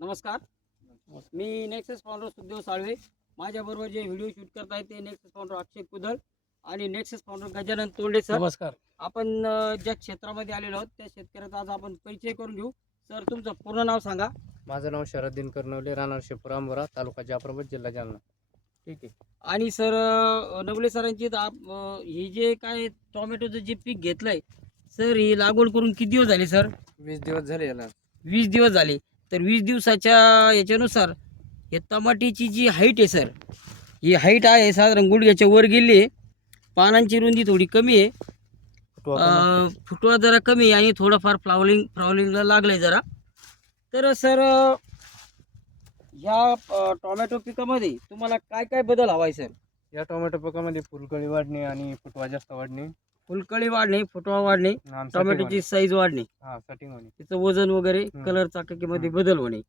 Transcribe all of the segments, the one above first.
नमस्कार. मी Nexus founder Sukhdev Salve. माझ्याबरोबर जे व्हिडिओ शूट करत आहेत ते नेक्सस फाउंडर अक्षय कुदळ आणि Nexus founder Gajanan Tonde sir नमस्कार. आपण ज्या क्षेत्रामध्ये आलेलो आहोत त्या शेतकऱ्याचा आज आपण परिचय करून घेऊ. सर तुमचं पूर्ण नाव सांगा. माझं नाव शरद दिनकर नवले राहणार शेपूर आंबोरा तालुका जाफराबाद जिल्हा जालना. ठीक आहे. आणि सर नवले सरांची आप- हे जे काय टोमॅटोचं जे पीक घेतलंय सर ही लागवड करून किती दिवस झाले सर वीस दिवस झाले याला. वीस दिवस झाले. तर वीस दिवसाच्या याच्यानुसार हे टमाटीची जी हाईट आहे सर ही हाईट आहे साधारण गुडघ्याच्या वर गेली आहे. पानांची रुंदी थोडी कमी आहे. फुटवा जरा कमी आहे आणि थोडंफार फ्लावरिंग फ्लावरिंगला लागलंय जरा. तर सर ह्या टोमॅटो पिकामध्ये तुम्हाला काय काय बदल हवाय सर या टोमॅटो पिकामध्ये फुलकळी वाढणे आणि फुटवा जास्त वाढणे. फुलकळी वाढणे फुटवा वाढणे टोमॅटोची. साईज वाढणे. हा तिचं वजन वगैरे. कलर चाकाकीमध्ये हम्म. बदल होणे.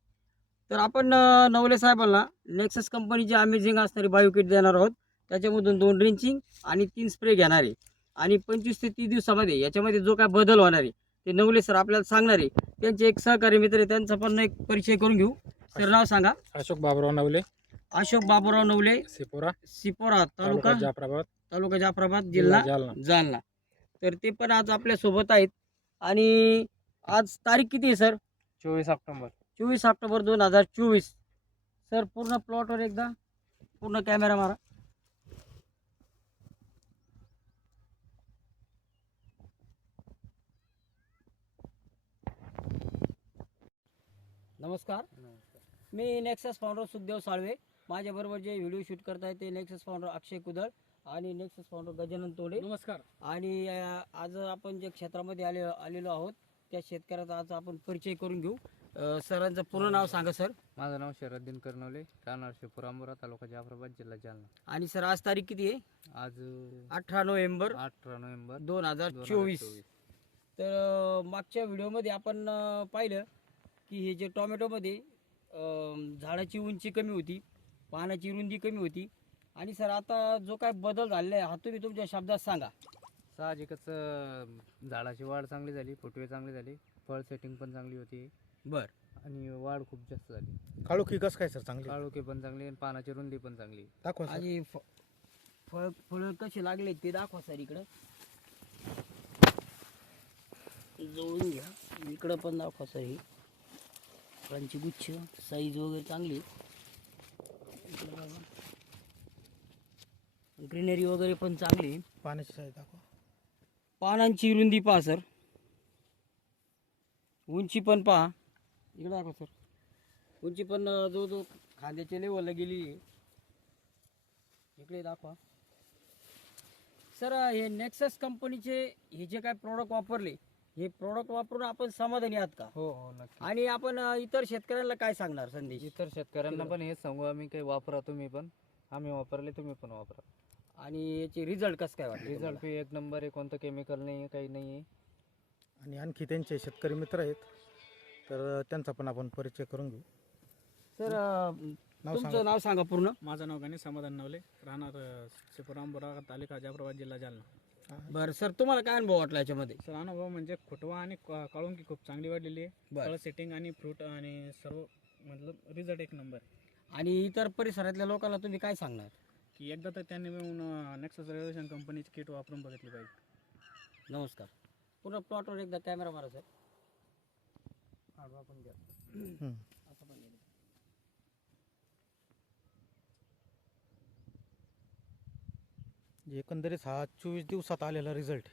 तर आपण नवले साहेबांना नेक्सस कंपनीची अमेझिंग असणारी बायोकिट देणार आहोत. त्याच्यामधून दोन ड्रिंचिंग आणि तीन स्प्रे घेणार आहे. आणि पंचवीस ते तीस दिवसामध्ये याच्यामध्ये जो काय बदल होणार आहे ते नवले सर आपल्याला सांगणार आहे. त्यांचे एक सहकारी मित्र आहे त्यांचा पण एक परिचय करून घेऊ. सर नाव सांगा. अशोक बाबुराव नवले. अशोक बाबूराव नवले. सिपोरा. सिपोरा तालुका. तालुका जाफराबाद. तालुका जाफराबाद जिल्हा जालना. जालना. तर ते पण आज आपल्यासोबत आहेत. आणि आज तारीख किती आहे सर? चोवीस ऑक्टोबर. चोवीस ऑक्टोबर दोन हजार चोवीस. सर पूर्ण प्लॉटवर एकदा पूर्ण कॅमेरा मारा. नमस्कार. मी नेक्सस फाउंडर सुखदेव साळवे. माझ्याबरोबर जे व्हिडिओ शूट करतायत ते नेक्सस फाउंडर अक्षय कुदळ. आणि नेक्सस फाउंडर गजानन तोडे. नमस्कार. आणि अ, आज आपण जे क्षेत्रामध्ये आले आलेलो आहोत त्या शेतकऱ्याचा आज आपण परिचय करून घेऊ. अ, सरांचं पूर्ण नाव सांगा सर. माझं नाव शरद दिनकर नवले राहणार शेपूर आंबोरा तालुका जाफराबाद जिल्हा जालना. आणि सर आज तारीख किती आहे? आज अठरा नोव्हेंबर. अठरा नोव्हेंबर दोन हजार 2024. चोवीस. तर अ, मागच्या व्हिडिओमध्ये आपण अ, पाहिलं की हे जे टोमॅटोमध्ये अ, झाडाची उंची कमी होती पानाची रुंदी कमी होती आणि सर आता जो काय बदल झालेला आहे हा तुम्ही तुमच्या शब्दात सांगा. साहजिकच अं, झाडाची वाढ चांगली झाली फुटवे चांगली झाली फळ सेटिंग पण चांगली होती. बर. आणि वाढ खूप जास्त झाली. काळोखी कसं काय सर चांगली? काळोखी पण चांगली आणि पानाची रुंदी पण चांगली. दाखवा सर. आणि फ- फळ फळं कसे लागले ते दाखवा सर इकडं. जवळून घ्या. इकडं पण दाखवा सर ही. फळांची गुच्छ साईज वगैरे चांगली. ग्रीनरी वगैरे पण चांगली. आहे. पाण्याची साईज दाखवा. पानांची रुंदी पहा सर. उंची पण पहा. इकडे दाखवा सर. उंची पण अं, जवळजवळ खांद्याच्या लेवलला गेलेली आहे इकडे दाखवा. सर हे नेक्सस कंपनीचे हे जे काय प्रॉडक्ट वापरले हे प्रॉडक्ट वापरून आपण समाधानी आहात का? हो हो नक्की आणि आपण इतर शेतकऱ्यांना काय सांगणार संदेश? इतर शेतकऱ्यांना पण हेच सांगू आम्ही काही वापरा तुम्ही पण. आम्ही वापरले तुम्ही पण वापरा. आणि याचे रिझल्ट कसं काय वाटले रिझल्ट बी एक नंबर आहे कोणतं केमिकल नाही आहे काही नाही आहे. आणि आणखी त्यांचे शेतकरी मित्र आहेत. तर त्यांचा पण आपण परिचय करून घेऊ. सर अं, नाव तुमचं सांगा. नाव सांगा पूर्ण. माझं नाव गणेश समाधान नवले राहणार शिवरामपुरा तालुका जाफराबाद जिल्हा जालना. बरं सर तुम्हाला काय अनुभव वाटला याच्यामध्ये? सर अनुभव म्हणजे फुटवा आणि क- काळुंकी खूप चांगली वाढलेली आहे. बरं. सेटिंग आणि फ्रूट आणि सर्व मतलब रिझल्ट एक नंबर आणि इतर परिसरातल्या लोकांना तुम्ही काय सांगणार? की एकदा तर त्यांनी मिळून नेक्सस रेव्होल्युशन कंपनीची किट वापरून बघितली पाहिजे नमस्कार. पुन्हा प्लॉटवर एकदा कॅमेरा मारा सर हम्म. जे एकंदरीत हा चोवीस दिवसात आलेला रिझल्ट